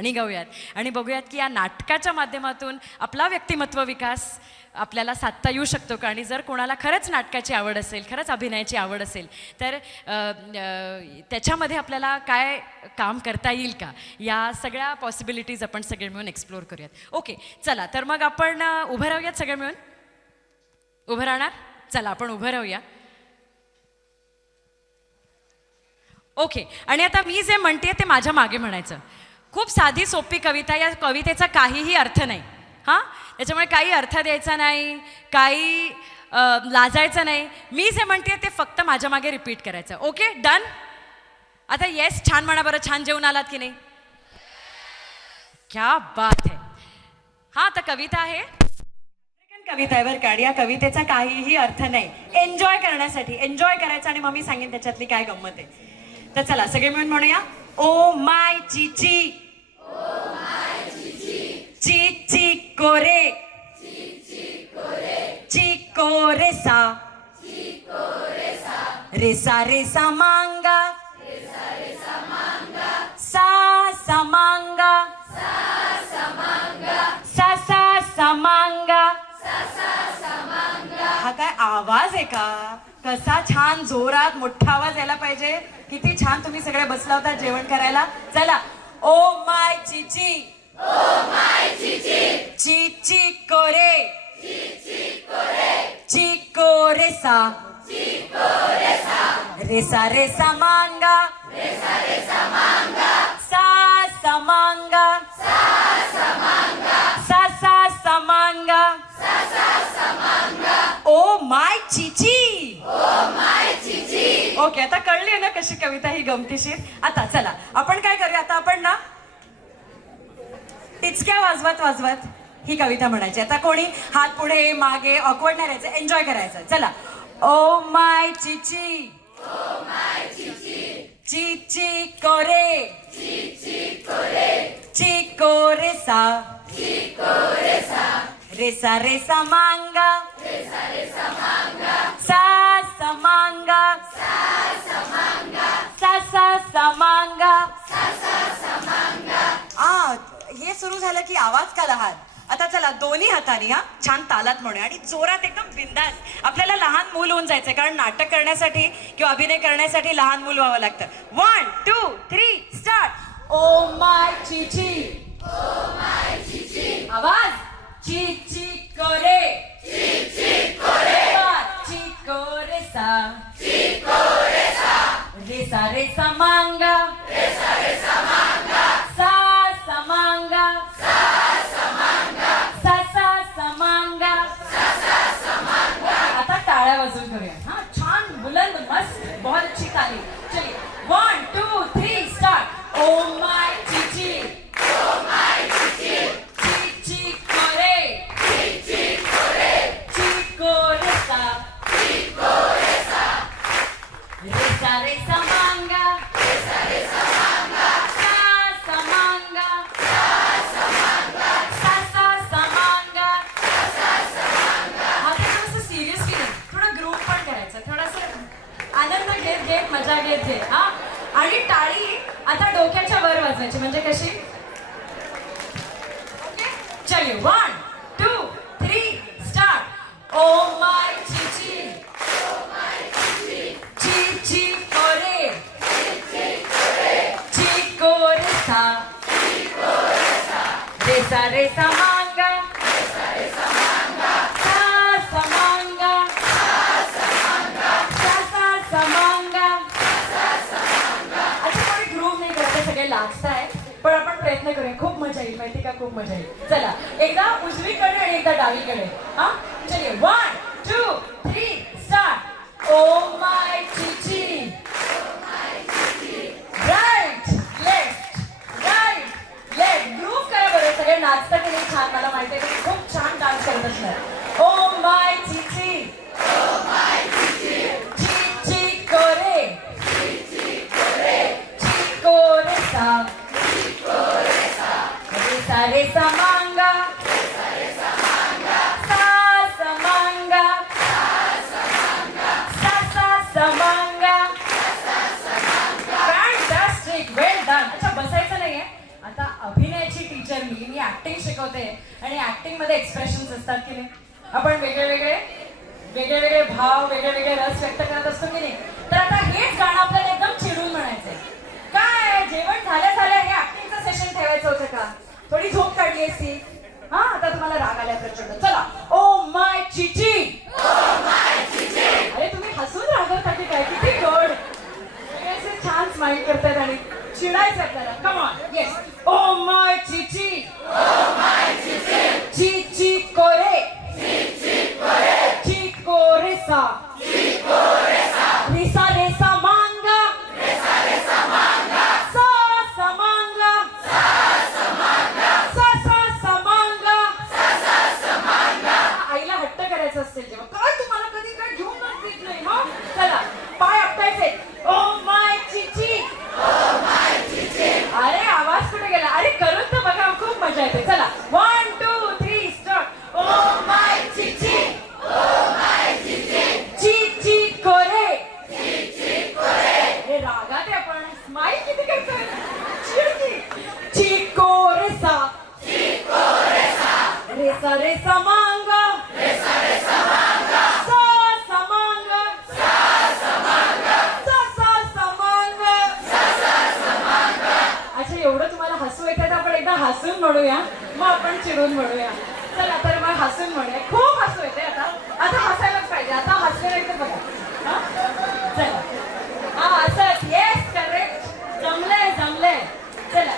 गाणी गाऊयात आणि बघूयात की या नाटकाच्या माध्यमातून आपला व्यक्तिमत्व विकास आपल्याला साधता येऊ शकतो का. आणि जर कोणाला खरंच नाटकाची आवड असेल, खरंच अभिनयाची आवड असेल तर त्याच्यामध्ये आपल्याला काय काम करता येईल का, या सगळ्या पॉसिबिलिटीज आपण सगळे मिळून एक्सप्लोअर करूयात. ओके चला, तर मग आपण उभं राहूयात सगळे मिळून. उभं राहणार? चला आपण उभं राहूया. ओके, आणि आता मी जे म्हणते ते माझ्या मागे म्हणायचं. खूप साधी सोपी कविता, या कवितेचा काहीही अर्थ नाही हां, त्याच्यामुळे काही अर्थ द्यायचा नाही, काही लाजायचं नाही. मी जे म्हणते ते फक्त माझ्या मागे रिपीट करायचं. Okay done. आता येस छान म्हणा बरं. छान जेवून आलात की नाही? क्या बात है. हां, आता कविता आहे, कविता आहे बरं का. या कवितेचा काहीही अर्थ नाही, एन्जॉय करण्यासाठी एन्जॉय करायचं. आणि मग मी सांगेन त्याच्यातली काय गंमत आहे. तर चला सगळे मिळून म्हणूया. ओ माय चिची चिची कोरे चिको रेसा रेसा रेसा मांगा सा सा मांगा सा सा सा मांगा. हा काय आवाज आहे का? कसा छान जोरात मोठा आवाज यायला पाहिजे. किती छान तुम्ही सगळे बसला होता जेवण करायला. चला. ओ माय चिची चिची कोरे चिको रेसा रेसा रेसा मांगा सा सा मांगा सा सा सा मांगा. ओ माय चिची. ओके, आता कळली ना कशी कविता ही गमतीशीर. आता चला आपण काय करूया, आता आपण ना टिचक्या वाजवत वाजवत ही कविता म्हणायची. आता कोणी हात पुढे मागे ऑकवर्ड नाही राहायचं, एन्जॉय करायचं. चला. ओ माय चिची चिची कोरे चिको रेसा रेसा रेसा मांगा सा सा मांगा सा सा सा मांगा. हे सुरू झालं की आवाज का लहान. आता चला दोन्ही हाताने हा छान तालात म्हणूया आणि जोरात एकदम बिंदास. आपल्याला लहान मूल होऊन जायचंय, कारण नाटक करण्यासाठी किंवा अभिनय करण्यासाठी लहान मूल व्हावं लागतं. 1 2 3 स्टार्ट. Oh my Chichi. आवाज. चिची कोरे चिको रेसा रेसा रेसा मांगा सा सा मांगा सा सा सा मांगा. आता टाळ्या वाजवून करूया हा. छान बुलंद मस्त, बहुत अच्छी ताली. चलिए 1 2 3 स्टार्ट. ओ माय चिची चिची कोरे चिको रेसा रेसा रेसा मांगा सा सा मांगा सा सा सा मांगा. हा थोडंसं सिरियसली नाही, थोडं ग्रुप पण करायचं, थोडंसं आनंद घेत घेत मजा घेत घेत हा. आणि टाळी आता डोक्याच्या वर वाजवायची, म्हणजे कशी. ओके चलिए 1 2 3 स्टार्ट. ओ माय चिची चिची कोरे चिको रेसा रेसा रेसा मांगा सा सा मांगा सा सा सा मांगा. अच्छा कोणी ग्रूव नाही करते, सगळे लाजताय, पण आपण प्रयत्न करूया. खूप मजा येईल माहिती का, खूप मजा येईल. चला एकदा उजवीकडे आणि एकदा डावीकडे हा. चलिए 1 2 3 स्टार्ट. ओ माय चिची right left right left. Groove करा बरं, सगळे नाचता की नाही छान. मला माहिती आहे की खूप छान डान्स करत असणार. ओ माय चिची चिची कोरे चिको रेसा रेसा रेसा मांगा सा सा मांगा सा सा सा मांगा. फॅन्टास्टिक, वेल डन. अच्छा बसायचं नाहीये आता. अभिनय टीचर मी ऍक्टिंग शिकवते आणि ऍक्टिंग मध्ये एक्सप्रेशन्स असतात की नाही. आपण वेगळे भाव वेगळे रस व्यक्त करत असतो की नाही. तर आता हेच गाणं आपल्याला एकदम चिडून म्हणायचंय. काय जेवण झाल्या हे ऍक्टिंगचं सेशन ठेवायचं होतं का. थोडी झोप काढली असती. हा आता तुम्हाला राग आलाय प्रचंड. चला ओ माय चिची. अरे तुम्ही हसून रागवता की काय. किती गोड छान स्माइल करतात आणि चिडायचं आपल्याला. Come on yes. Oh my चिची चिची कोरे चिको रेसा रेसा रेसा मांगा सा सा मांगा सा सा मांगा. आईला हट्ट करायचं असेल जेव्हा काय तुम्हाला कधी काय घेऊन देत नाही. हा चला पाय आपटायचे. ओ माय चिची. अरे आवाज कुठे गेला. अरे करून तर बघा खूप मजा येते. चला 1 2 3 स्टार्ट. ओ माय चिची चिची कोरे. हे रागात आहे आपण. स्माइल किती करतोय. चिको रेसा रेसा रेसा मांगा सा सा मांगा सा मांगा. अच्छा एवढं तुम्हाला हसू येतं तर आपण एकदा हसून म्हणूया मग आपण चिडून म्हणूया. चला तर मग हसून म्हणूया. खूप हसू येते आता हसायलाच पाहिजे. आता हसले नाही तर बघा. चला हा असंच. Yes correct. जमलंय चला.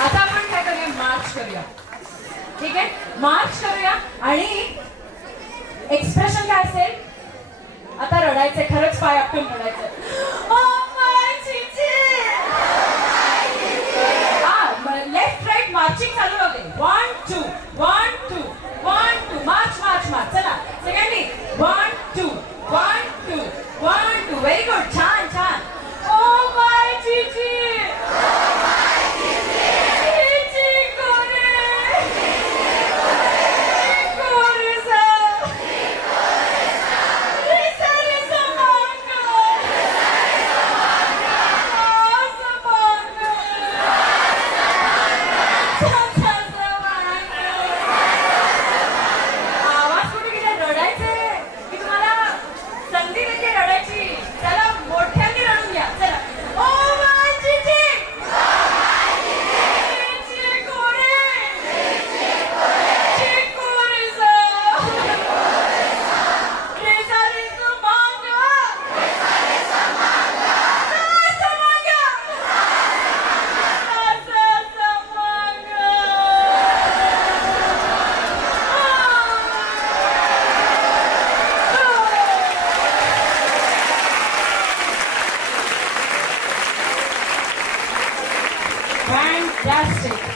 आता आपण काय करूया मार्च करूया. ठीक आहे मार्च करूया आणि एक्सप्रेशन काय असेल. आता रडायचंय खरंच पाय आपटून रडायचंय. लेफ्ट राईट मार्चिंग चालू होते. 1 2 1 2 1 2 मार्च मार्च मार्च. चला सगळ्यांनी 1 2 1 2 1 2. Very good. छान. ओ माय चिची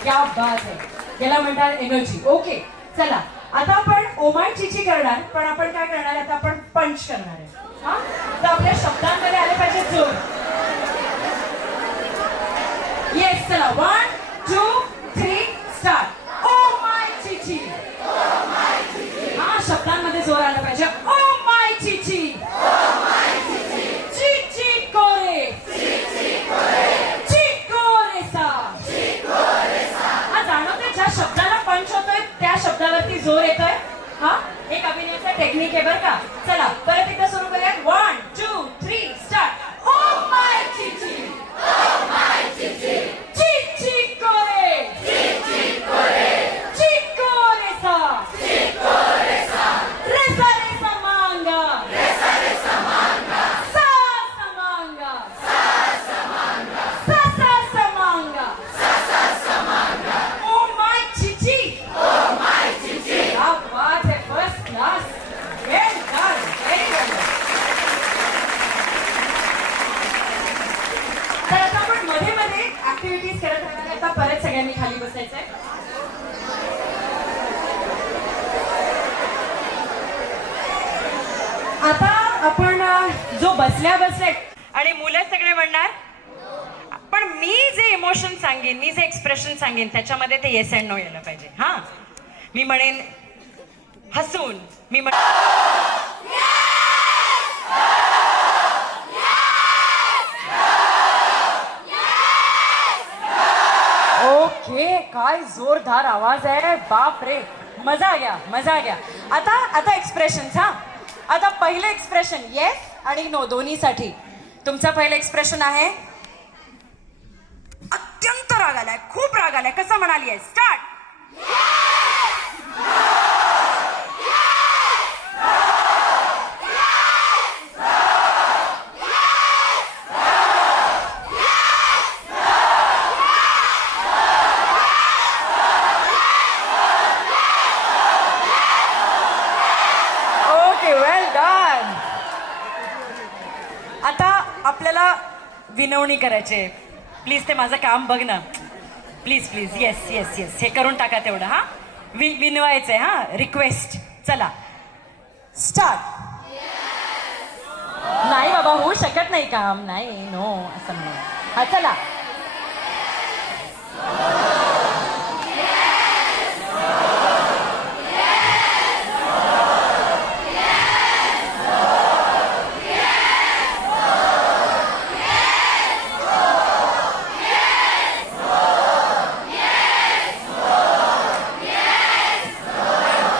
क्या बात आहे. याला म्हणतात एनर्जी. ओके चला आता आपण ओमाय चिची करणार पण आपण काय करणार आता आपण पंच करणार आहे. हा तर आपल्या शब्दांमध्ये आले पाहिजे जोर. येस चला 1 2 3 स्टार्ट. Oh my Chichi. हा शब्दांमध्ये जोर आला पाहिजे. ओ माय चिची चिची कोरे ज्या शब्दाला पंच होतोय त्या शब्दावरती जोर येतोय. हा एक अभिनयाचा टेक्निक आहे बरं का. चला परत एकदा सुरू करूया. 1 आपण मध्ये मध्ये ऍक्टिव्हिटीज करत राहणार. आता परत सगळ्यांनी खाली बसायचंय. आता आपण जो बसल्या आणि मुलं सगळे म्हणणार, पण मी जे इमोशन सांगेन, मी जे एक्सप्रेशन सांगेन त्याच्यामध्ये ते येस अँड नो यायला पाहिजे. हा, मी म्हणेन हसून, मी ओके, काय जोरदार आवाज आहे, बाप रे, मजा आ गया, मजा आ गया. आता एक्सप्रेशन. हा, आता पहिलं एक्सप्रेशन येस आणि नो दोन्हीसाठी. तुमचं पहिलं एक्सप्रेशन आहे अत्यंत राग आलाय, खूप राग आलाय. कसं म्हणाली आहे? स्टार्ट. ओके, वेल डन. आता आपल्याला विनवणी करायची. प्लीज ते माझं काम बघ ना, please please. Yes yes yes, हे करून टाका तेवढं. हा, विनवायचंय. हा, रिक्वेस्ट. चला स्टार्ट. नाही बाबा, होऊ शकत नाही काम. नाही, नो असं म्हणून. हा, चला.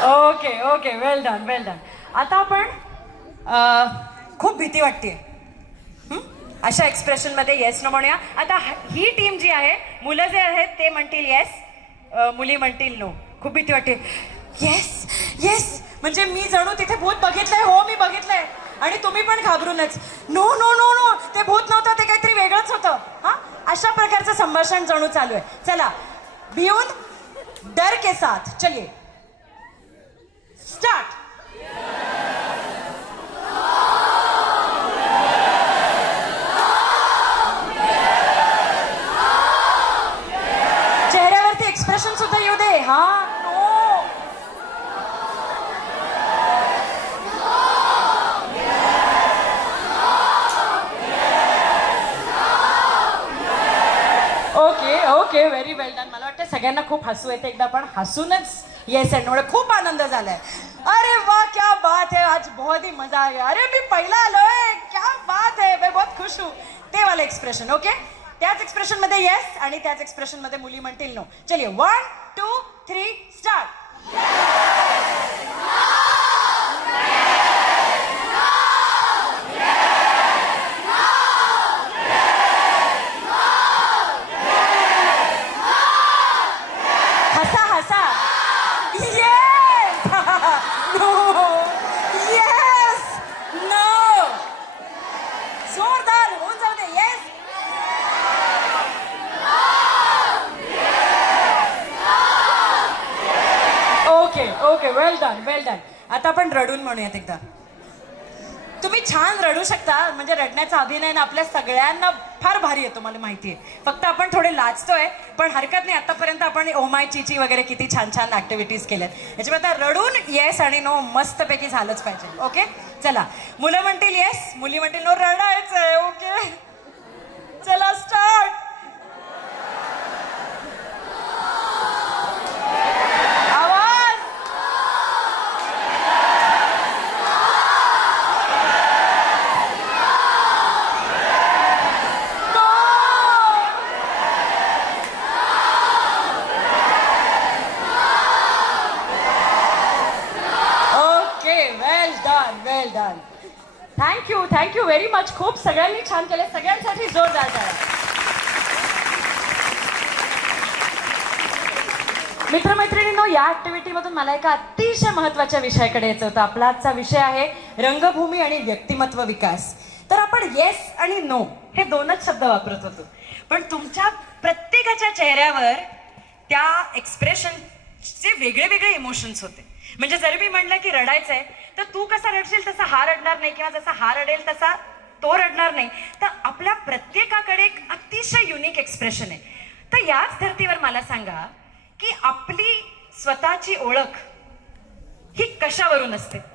ओके ओके, वेल डन वेल डन. आता आपण खूप भीती वाटते अशा एक्सप्रेशन मध्ये येस नो म्हणूया. आता ही टीम जी आहे, मुलं जे आहेत ते म्हणतील येस, मुली म्हणतील नो. खूप भीती वाटते. येस येस म्हणजे मी जणू तिथे भूत बघितलंय. हो, मी बघितलंय. आणि तुम्ही पण घाबरूनच. नो नो नो नो, ते भूत नव्हतं, ते काहीतरी वेगळंच होतं. हा, अशा प्रकारचं संभाषण जणू चालू आहे. चला, भिऊन डर के साथ चलिए स्टार्ट. चेहऱ्यावरती एक्सप्रेशन सुद्धा येऊ दे. हा, नो. ओके ओके, व्हेरी वेल डन. मला वाटतं सगळ्यांना खूप हसू येते. एकदा आपण हसूनच येस अँड नो. खूप आनंद झालाय. अरे वाह, क्या बात है, आज बहुत ही मजा आ गया. अरे मी पहिला आलोय, क्या बात है, मैं बहुत खुश हूँ. ते वाला एक्सप्रेशन. ओके, त्याच एक्सप्रेशन मध्ये येस आणि त्याच एक्सप्रेशन मध्ये मुली म्हणतील नो. चलिए 1 2 3 स्टार्ट. हसा हसा. येस. नो. येस. नो. जोरदार होऊन जाऊ दे. येस. ओके ओके, वेल डन वेल डन. आता आपण रडून म्हणूयात एकदा. तुम्ही छान रडू शकता. म्हणजे रडण्याचा अभिनय ना आपल्या सगळ्यांना फार भारी येतो, मला माहिती आहे. फक्त आपण थोडे लाजतोय, पण हरकत नाही. आतापर्यंत आपण ओमाय चिची वगैरे किती छान छान ऍक्टिव्हिटीज केल्यात. याच्यामध्ये आता रडून येस आणि नो मस्तपैकी झालंच पाहिजे. ओके, चला. मुलं म्हणतील येस, मुली म्हणतील नो. रडायचंय. ओके, चला स्टार्ट. Thank you very much. खूप सगळ्यांनी छान केलं. सगळ्यांसाठी जोरदार टाळ्या. मित्रमैत्रिणींनो, या ऍक्टिव्हिटीमधून मला एका अतिशय महत्त्वाच्या विषयाकडे यायचं होतं. आपला आजचा विषय आहे रंगभूमी आणि व्यक्तिमत्व विकास. तर आपण येस आणि नो हे दोनच शब्द वापरत होतो, पण तुमच्या प्रत्येकाच्या चेहऱ्यावर त्या एक्सप्रेशनचे वेगळे वेगळे इमोशन्स होते. म्हणजे जर मी म्हणलं की रडायचंय, तर तू कसा रडशील तसा हा रडणार नाही, किंवा जसा हा रडेल तसा तो रडणार नाही. तर आपल्या प्रत्येकाकडे एक अतिशय युनिक एक्सप्रेशन आहे. तर याच धर्तीवर मला सांगा की आपली स्वतःची ओळख ही कशावरून असते?